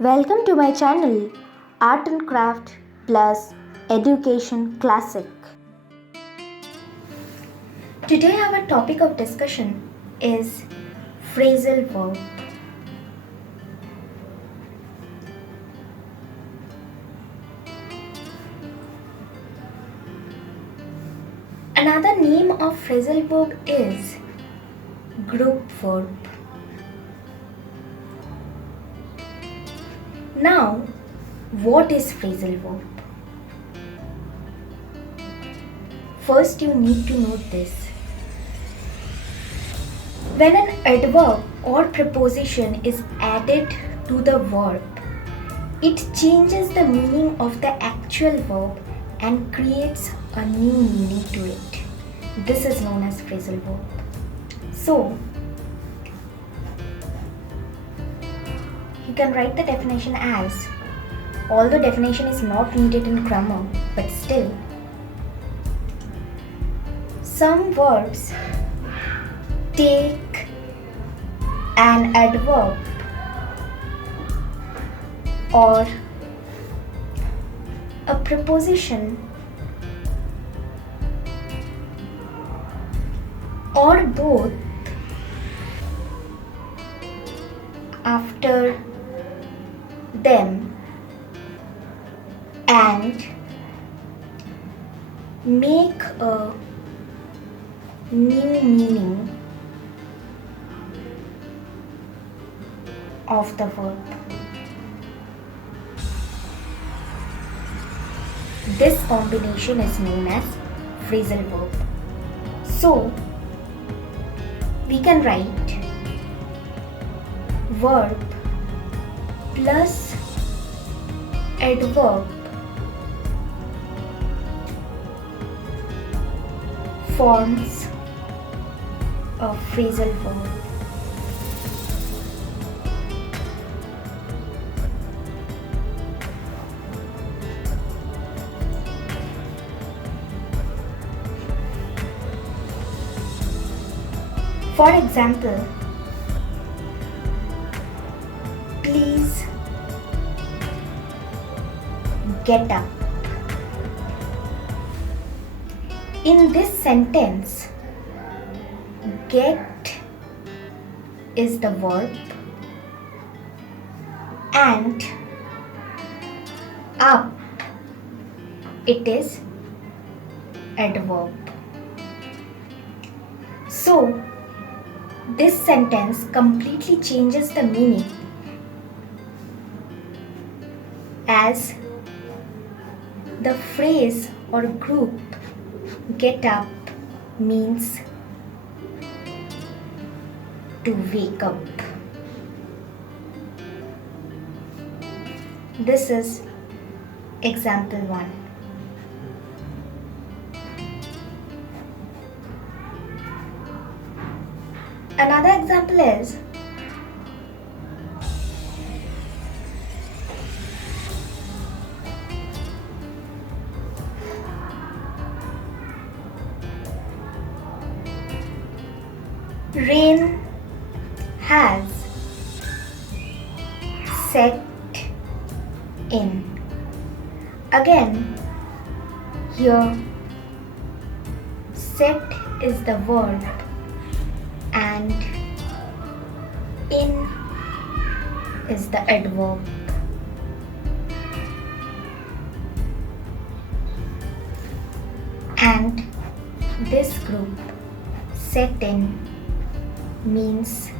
Welcome to my channel Art and Craft plus Education Classic. Today our topic of discussion is phrasal verb. Another name of phrasal verb is group verb. Now, what is phrasal verb? First, you need to note this. When an adverb or preposition is added to the verb, it changes the meaning of the actual verb and creates a new meaning to it. This is known as phrasal verb. So, you can write the definition as, although definition is not needed in grammar, but still, some verbs take an adverb or a preposition or both after them and make a new meaning of the verb. This combination is known as phrasal verb. So, we can write verb plus adverb forms a phrasal verb. For example, please get up. In this sentence, get is the verb and up it is adverb. So, this sentence completely changes the meaning as the phrase or group get up means to wake up. This is example 1. Another example is rain has set in. Again, here set is the verb and in is the adverb. And this group set in means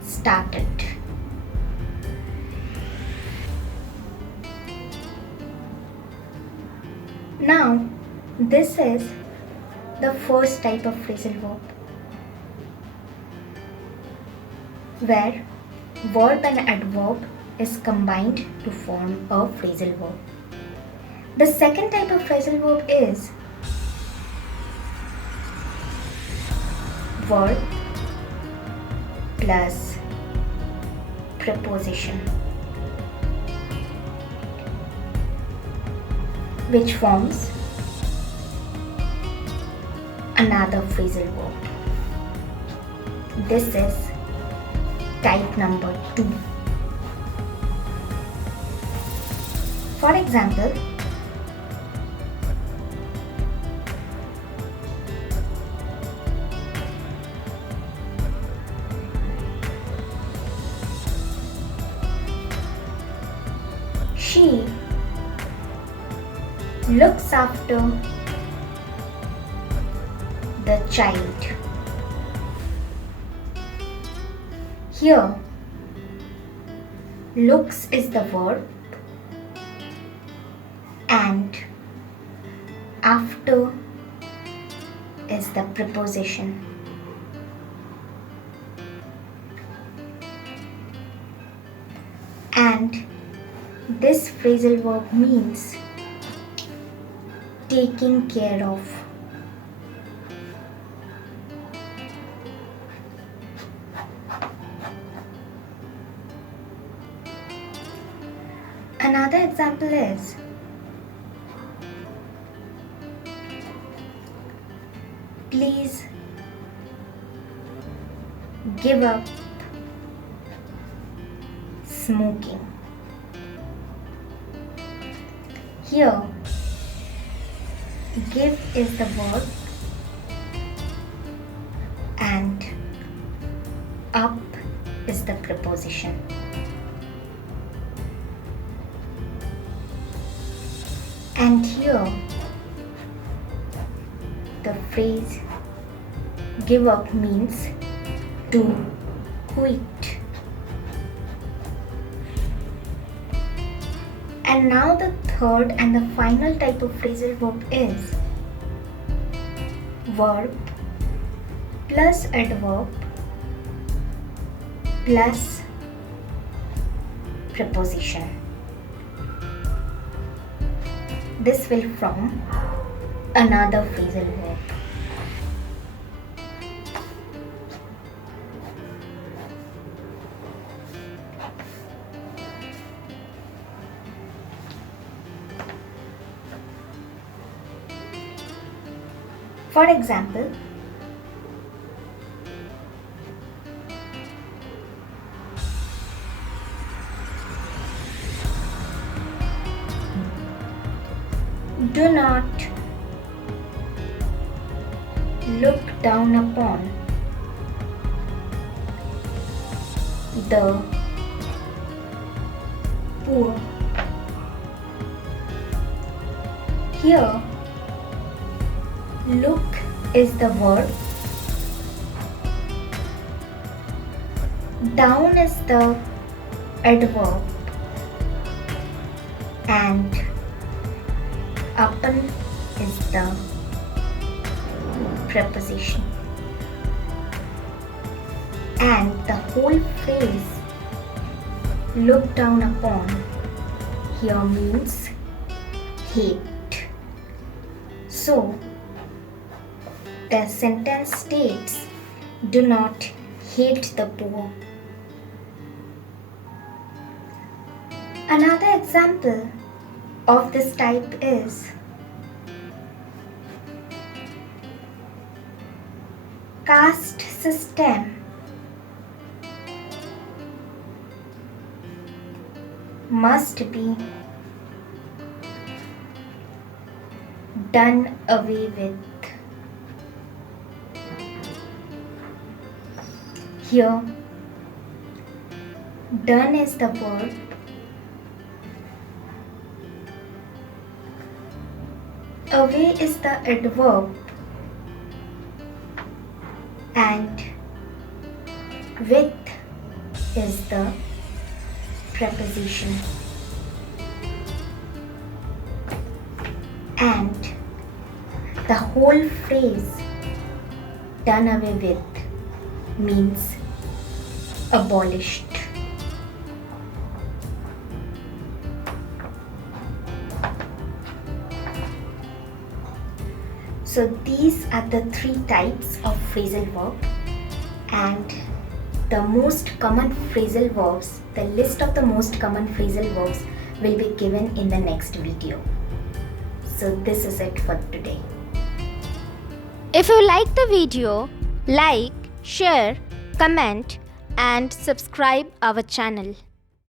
started. Now, this is the first type of phrasal verb, where verb and adverb is combined to form a phrasal verb. The second type of phrasal verb is verb plus preposition, which forms another phrasal verb. This is type number 2. For example, she looks after the child. Here, looks is the verb and after is the preposition. And this phrasal verb means taking care of. Another example is please give up smoking. Here, give is the verb and up is the preposition. And here, the phrase give up means to quit. And now the third and the final type of phrasal verb is verb plus adverb plus preposition. This will form another phrasal verb. For example, do not look down upon the poor. Here, look is the verb, down is the adverb, and upon is the preposition. And the whole phrase look down upon here means hate. So, the sentence states, do not hate the poor. Another example of this type is caste system must be done away with. Here, done is the verb, away is the adverb, and with is the preposition. And the whole phrase done away with means abolished. So these are the three types of phrasal verb, and the most common phrasal verbs, the list of the most common phrasal verbs will be given in the next video. So this is it for today. If you like the video, like, share, comment and subscribe our channel.